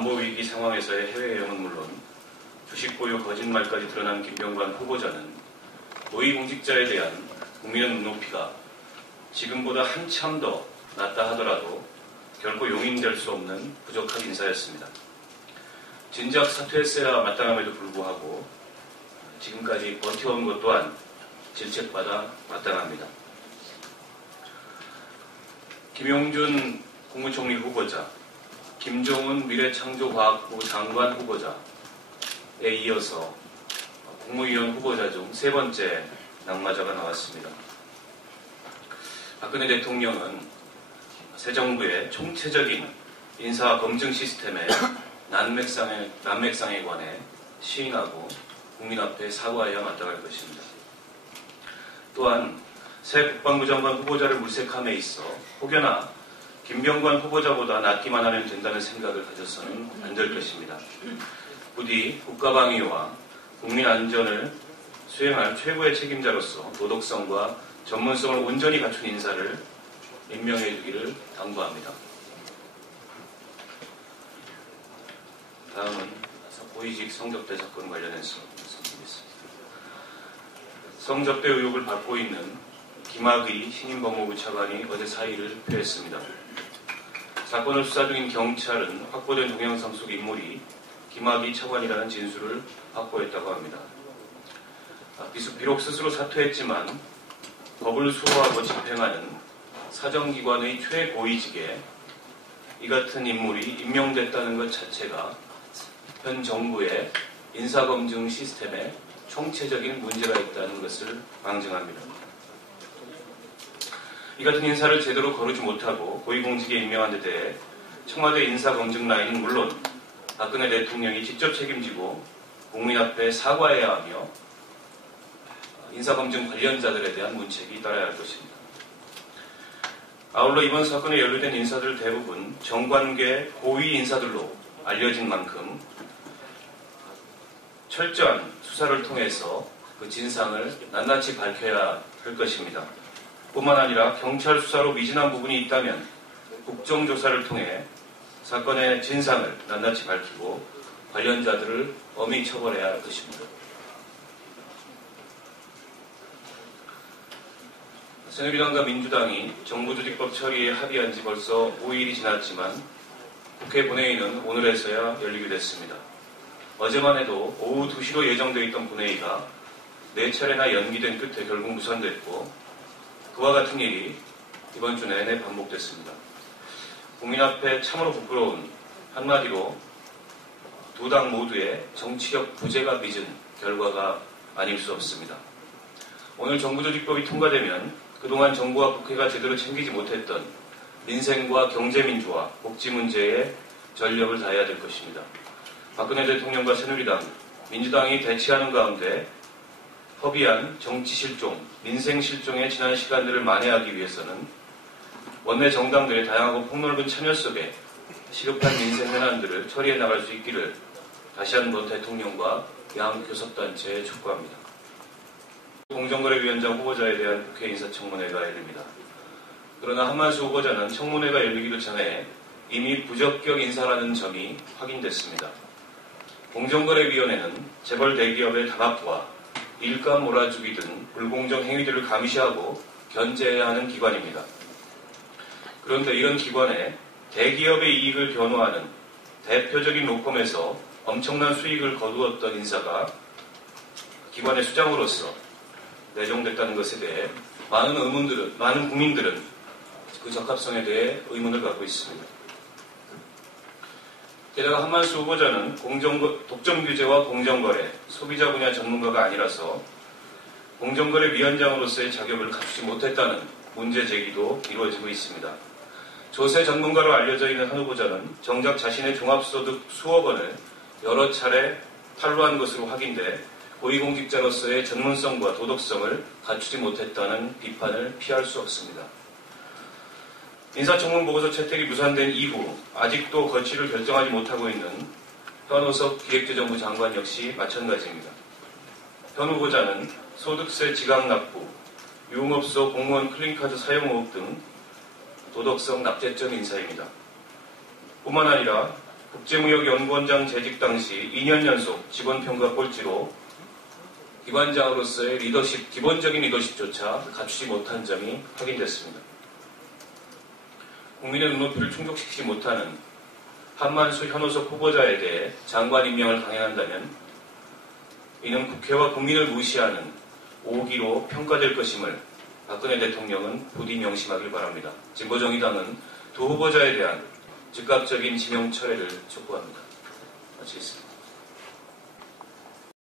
안보위기 상황에서의 해외여행은 물론 주식 보유 거짓말까지 드러난 김병관 후보자는 고위공직자에 대한 국민의 눈높이가 지금보다 한참 더 낮다 하더라도 결코 용인될 수 없는 부족한 인사였습니다. 진작 사퇴했어야 마땅함에도 불구하고 지금까지 버텨온 것 또한 질책받아 마땅합니다. 김용준 국무총리 후보자, 김종은 미래창조과학부 장관 후보자에 이어서 국무위원 후보자 중 세 번째 낙마자가 나왔습니다. 박근혜 대통령은 새 정부의 총체적인 인사 검증 시스템의 난맥상에 관해 시인하고 국민 앞에 사과해야 마땅할 것입니다. 또한 새 국방부 장관 후보자를 물색함에 있어 혹여나 김병관 후보자보다 낫기만 하면 된다는 생각을 가져서는 안 될 것입니다. 부디 국가방위와 국민 안전을 수행할 최고의 책임자로서 도덕성과 전문성을 온전히 갖춘 인사를 임명해 주기를 당부합니다. 다음은 고위직 성접대 사건 관련해서 말씀드리겠습니다. 성접대 의혹을 받고 있는 김학의 신임 법무부 차관이 어제 사의를 표했습니다. 사건을 수사 중인 경찰은 확보된 동영상 속 인물이 김학의 차관이라는 진술을 확보했다고 합니다. 비록 스스로 사퇴했지만 법을 수호하고 집행하는 사정기관의 최고위직에 이 같은 인물이 임명됐다는 것 자체가 현 정부의 인사검증 시스템에 총체적인 문제가 있다는 것을 방증합니다. 이 같은 인사를 제대로 거르지 못하고 고위공직에 임명한 데 대해 청와대 인사검증 라인은 물론 박근혜 대통령이 직접 책임지고 국민 앞에 사과해야 하며 인사검증 관련자들에 대한 문책이 따라야 할 것입니다. 아울러 이번 사건에 연루된 인사들 대부분 정관계 고위 인사들로 알려진 만큼 철저한 수사를 통해서 그 진상을 낱낱이 밝혀야 할 것입니다. 뿐만 아니라 경찰 수사로 미진한 부분이 있다면 국정조사를 통해 사건의 진상을 낱낱이 밝히고 관련자들을 엄히 처벌해야 할 것입니다. 새누리당과 민주당이 정부조직법 처리에 합의한 지 벌써 5일이 지났지만 국회 본회의는 오늘에서야 열리게 됐습니다. 어제만 해도 오후 2시로 예정되어 있던 본회의가 4차례나 연기된 끝에 결국 무산됐고 그와 같은 일이 이번 주 내내 반복됐습니다. 국민 앞에 참으로 부끄러운 한마디로 두 당 모두의 정치력 부재가 빚은 결과가 아닐 수 없습니다. 오늘 정부조직법이 통과되면 그동안 정부와 국회가 제대로 챙기지 못했던 민생과 경제민주화, 복지 문제에 전력을 다해야 될 것입니다. 박근혜 대통령과 새누리당, 민주당이 대치하는 가운데 협의한 정치 실종, 민생 실종의 지난 시간들을 만회하기 위해서는 원내 정당들의 다양하고 폭넓은 참여 속에 시급한 민생 현안들을 처리해 나갈 수 있기를 다시 한번 대통령과 양 교섭단체에 촉구합니다. 공정거래위원장 후보자에 대한 국회 인사청문회가 열립니다. 그러나 한만수 후보자는 청문회가 열리기도 전에 이미 부적격 인사라는 점이 확인됐습니다. 공정거래위원회는 재벌 대기업의 담합과 일감 몰아주기 등 불공정 행위들을 감시하고 견제해야 하는 기관입니다. 그런데 이런 기관에 대기업의 이익을 변호하는 대표적인 로펌에서 엄청난 수익을 거두었던 인사가 기관의 수장으로서 내정됐다는 것에 대해 많은 국민들은 그 적합성에 대해 의문을 갖고 있습니다. 게다가 한만수 후보자는 독점규제와 공정거래, 소비자 분야 전문가가 아니라서 공정거래위원장으로서의 자격을 갖추지 못했다는 문제 제기도 이루어지고 있습니다. 조세 전문가로 알려져 있는 한 후보자는 정작 자신의 종합소득 수억 원을 여러 차례 탈루한 것으로 확인돼 고위공직자로서의 전문성과 도덕성을 갖추지 못했다는 비판을 피할 수 없습니다. 인사청문 보고서 채택이 무산된 이후 아직도 거취를 결정하지 못하고 있는 현우석 기획재정부 장관 역시 마찬가지입니다. 현 후보자는 소득세 지각 납부, 유흥업소 공무원 클린카드 사용 의혹 등 도덕성 납제점 인사입니다. 뿐만 아니라 국제무역연구원장 재직 당시 2년 연속 직원평가 꼴찌로 기관장으로서의 기본적인 리더십조차 갖추지 못한 점이 확인됐습니다. 국민의 눈높이를 충족시키지 못하는 한만수 현호석 후보자에 대해 장관 임명을 강행한다면 이는 국회와 국민을 무시하는 오기로 평가될 것임을 박근혜 대통령은 부디 명심하길 바랍니다. 진보정의당은 두 후보자에 대한 즉각적인 지명 철회를 촉구합니다. 마치겠습니다.